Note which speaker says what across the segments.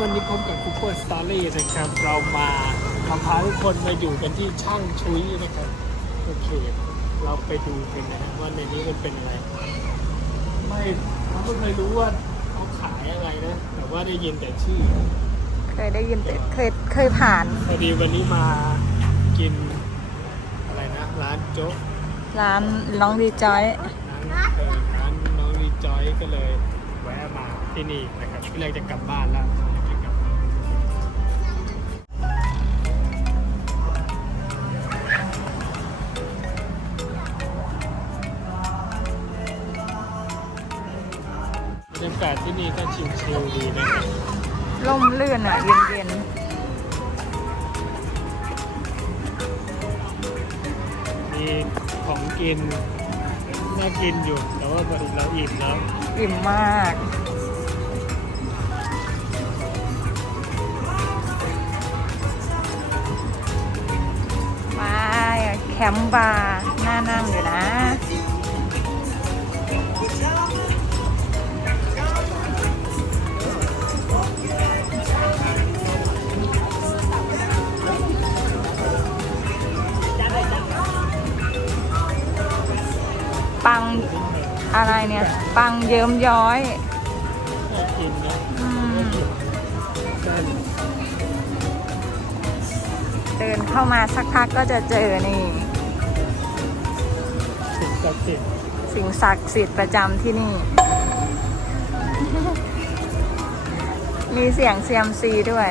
Speaker 1: นะครับ เรามาเราพาทุกคนมาอยู่กันที่ช่างชุยนะครับ โอเค เราไปดูกันนะฮะว่าในนี้มันเป็นอะไร ไม่เราก็ไม่รู้ว่าเขาขายอะไรนะ แต่ว่าได้ยินแต่ชื่อ
Speaker 2: เคยได้ยินแต่เคยเคยผ่าน
Speaker 1: พอดีวันนี้มากินอะไรนะ ร้านโจ๊ก
Speaker 2: ร้านน้องดีจอย
Speaker 1: ร้านเออร้านน้องรีจอยก็เลย แวะมาที่นี่นะครับพี่แรกจะกลับบ้านแล้ว ที่นี่ก็ชิลๆดีนะครับ
Speaker 2: ล่มลื่นอะเย็นเย็น
Speaker 1: มีของกินน่ากินอยู่ แต่ว่าพอดีเราอิ่มแล้ว
Speaker 2: ๆอิ่มมากว้ายแคมป์บาร์น่านั่งอยู่นะ อะไรเนี่ย ปังเยิ้มย้อย
Speaker 1: น่ากินนะ
Speaker 2: อืม
Speaker 1: เดิ
Speaker 2: นเข้ามาสักพักก็จะเจอนี่
Speaker 1: สิบกับสิบ
Speaker 2: สิ่งศักดิ์สิทธิ์ประจำที่นี่ มีเสียงเซียมซีด้วย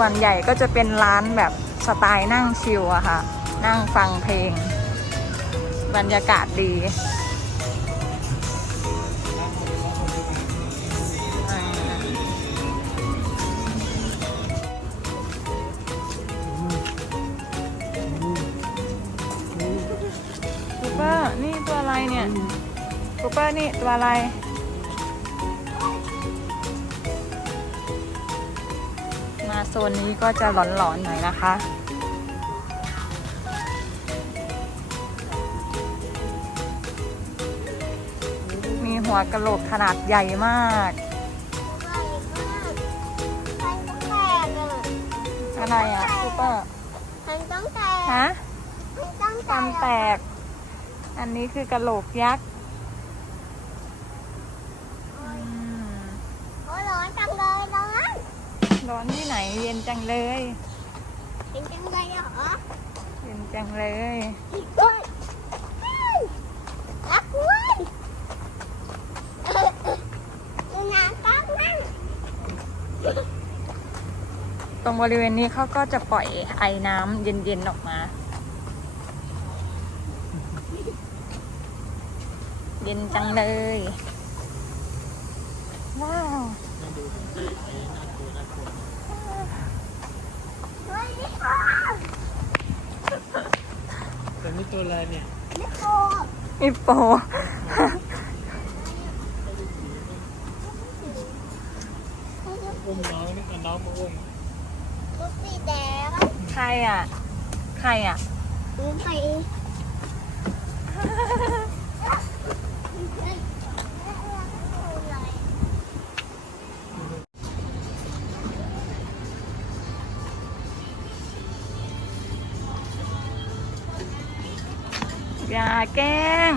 Speaker 2: ส่วนใหญ่ก็จะเป็นร้านแบบสไตล์นั่งชิลอะค่ะ นั่งฟังเพลง บรรยากาศดีอ่าซูเปอร์นี่ตัวอะไรเนี่ยซูเปอร์นี่ตัวอะไร ซนนี้ก็จะหลอนๆหน่อยนะคะ มีหัวกะโหลกขนาดใหญ่มากอะไรอะซูเปอร์
Speaker 3: มันต้องแตก
Speaker 2: ฮะ
Speaker 3: มันต้องแต
Speaker 2: ความ
Speaker 3: ก
Speaker 2: แตกอันนี้คือกะโหลกยักษ์อืม
Speaker 3: โอ้ยร้อนจังเลยร้อน
Speaker 2: ร้อนที่ไหนเย็นจังเลย
Speaker 3: เป็นจังเลยเหรอ
Speaker 2: เย็นจังเลย
Speaker 3: เฮ้ยรักเว้ยดูน้ำตั้งนั่ง
Speaker 2: ตรงบริเวณนี้เขาก็จะปล่อยไอ้น้ำเย็นๆออกมา เย็นจังเลยว้าว
Speaker 1: น่าดูไอ้น่ากลัวน่ากลัว
Speaker 3: เฮ้ยนี่ค่ะ
Speaker 1: แต่ นี่ตัวอะไรเนี่ย
Speaker 3: นี่โค
Speaker 2: มีโป
Speaker 1: อุ้มน้องนี่เอาน้องมาอุ้ม
Speaker 3: ลูกสีแดง
Speaker 2: ใครอะ ใครอะ
Speaker 3: ลูกใคร
Speaker 2: อย่าแกล้ง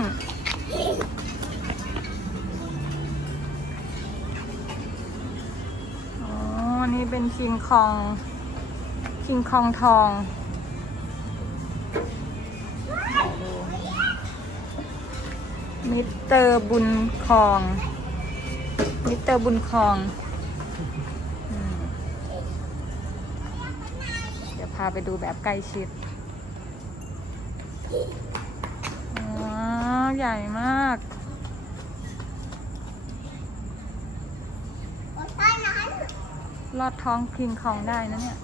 Speaker 2: อ๋อ นี่เป็นคิงคอง คิงคองทองมิสเตอร์บุญคอง มิสเตอร์บุญคอง เดี๋ยวพาไปดูแบบใกล้ชิด ใหญ่มาก
Speaker 3: ใต้นั้น
Speaker 2: ลอดท้องคิงคองได้นะเนี่ย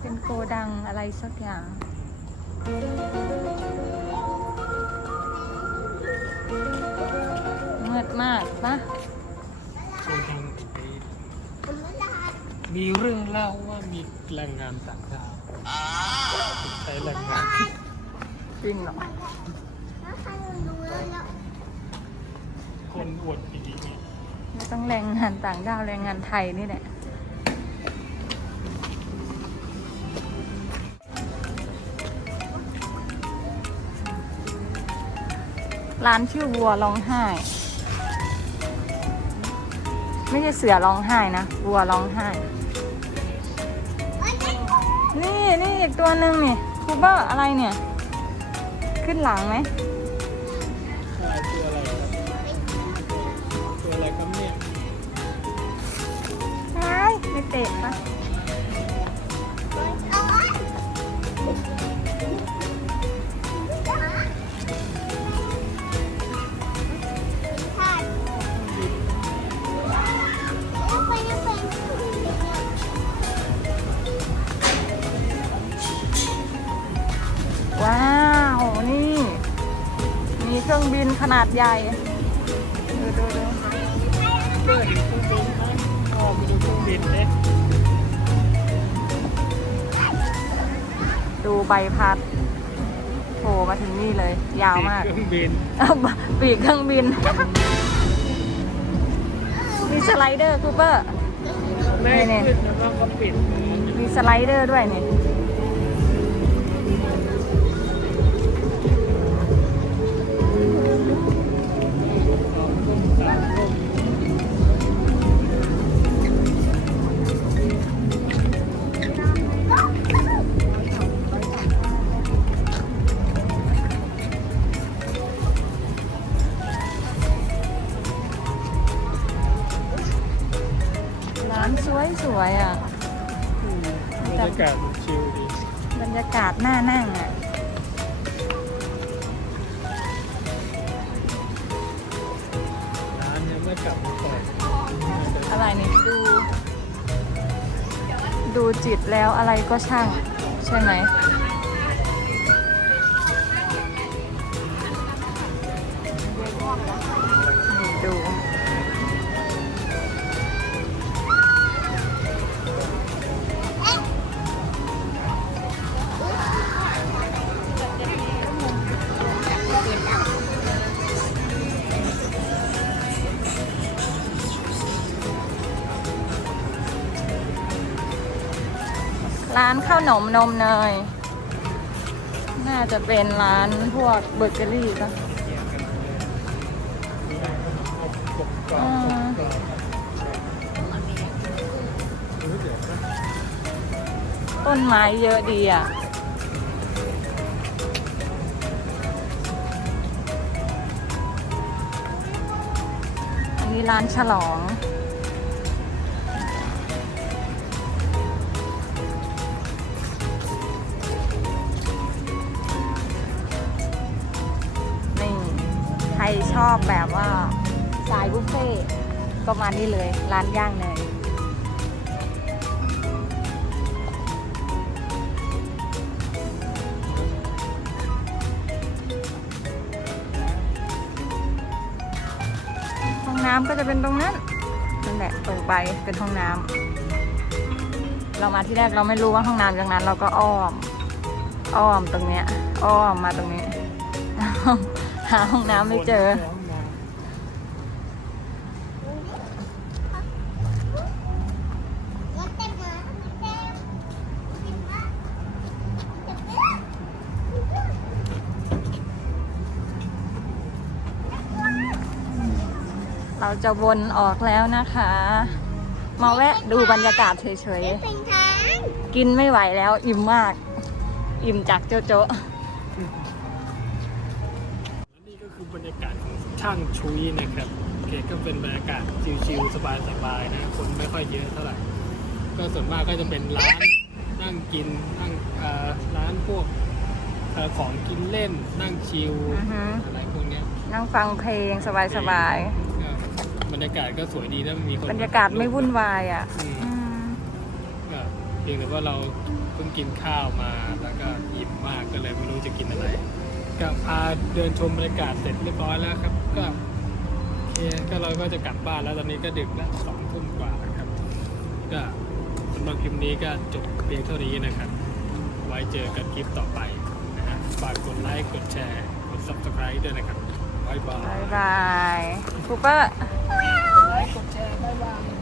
Speaker 2: เป็นโกดังอะไรสักอย่างมืดมากปะ
Speaker 1: โชว์ทางไอ้
Speaker 3: ผมไม่ได้
Speaker 1: นมีเรื่องเล่าว่ามีแรงงานต่างดาวใช้แรงงาน
Speaker 2: จริงเหรอ
Speaker 3: แล้วใครรู้แล้วแล้ว
Speaker 1: คนอ วดดีไง
Speaker 2: ไม่ต้องแรงงานต่างด้าวแรงงานไทยนี่แหละร้านชื่อวัวร้องไห้ ไม่ใช่เสือร้องไห้นะ วัวร้องไห้ นี่นี่อีกตัวหนึ่งนี่คูเบอร์อะไรเนี่ย ขึ้นหลังไหม
Speaker 1: ไม่
Speaker 2: เตะป่ะ
Speaker 3: ว้า
Speaker 2: ว นี่ มีเครื่องบินขนาดใหญ่
Speaker 1: บินเด้
Speaker 2: ดูใบพัดโผล่มาถึงนี่เลย ยาวมาก
Speaker 1: เครื่องบิน
Speaker 2: อ้าวปีกเครื่องบิน มีสไลเดอร์คูเปอร์
Speaker 1: ไม่
Speaker 2: นี่
Speaker 1: ขึ้นแล้วก็เขาปิด
Speaker 2: มีสไลเดอร์ด้วยนี่ วยสวยๆอะ
Speaker 1: บรรยากาศมันชิลดี
Speaker 2: บรรยากาศน่านั่งอะ
Speaker 1: ร้านยังไม่กลับมาเปิด
Speaker 2: อะไรนี่ดู ดูจิตแล้วอะไรก็ช่าง ใช่ไหม ร้านข้าวหนมนมเนย น่าจะเป็นร้านพวกเบเกอรี่
Speaker 1: กบกรอบกบกรอบรู้เดี๋ยวนะ
Speaker 2: ต้นไม้เยอะดีอะอันนี้ร้านฉลอง ชอบแบบว่าสายบุฟเฟ่ต์ก็มานี่เลย ร้านย่างเนยห้องน้ำก็จะเป็นตรงนั้นนั่นแหละตรงไปเป็นห้องน้ำเรามาที่แรกเราไม่รู้ว่าห้องน้ำจากนั้น เราก็อ้อม อ้อมตรงเนี้ย อ้อมมาตรงนี้ หาห้องน้ำไม่เจอ
Speaker 1: ห้องน้ำ
Speaker 3: มันเต็มมามันเต็มเต็มมากเต็มมาก
Speaker 2: เราจะวนออกแล้วนะคะ มาแวะดูบรรยากาศเฉย
Speaker 3: เป็นทาง
Speaker 2: ๆกินไม่ไหวแล้วอิ่มมาก อิ่มจากโจโจ
Speaker 1: บรรยากาศของช่างชุยนะครับโอเคก็เป็นบรรยากาศชิลๆสบายๆนะคนไม่ค่อยเยอะเท่าไหร่ ก็ส่วนมากก็จะเป็นร้านนั่งกินนั่งเอ่อร้านพวกเอ่อของกินเล่นนั่งชิล
Speaker 2: อือฮึ
Speaker 1: อะไรพวกเนี้ย
Speaker 2: นั่งฟังเพลงสบาย
Speaker 1: ก็บรรยากาศก็สวยดีนะมีคน
Speaker 2: ๆบรรยากาศไม่วุ่นวายอะ
Speaker 1: อืม
Speaker 2: อืม
Speaker 1: ก็เพียงแต่ว่าเราเพิ่งกินข้าวมาแล้วก็อิ่มมากก็เลยไม่รู้จะกินอะไร ก็พาเดินชมบรรยากาศเสร็จเรียบร้อยแล้วครับ ก็โอเคก็เราก็จะกลับบ้านแล้วตอนนี้ก็ดึกแล้วสองทุ่มกว่าแล้วครับ ก็หรับคลิปนี้ก็จบเพียงเท่านี้นะครับ ไว้เจอกันคลิปต่อไปนะฮะฝากกดไลค์กดแชร์กด subscribe ด้วยนะครับบ๊ายบาย
Speaker 2: บายบายคูเปอร์
Speaker 1: กดไลค์กดแชร์บ๊ายบาย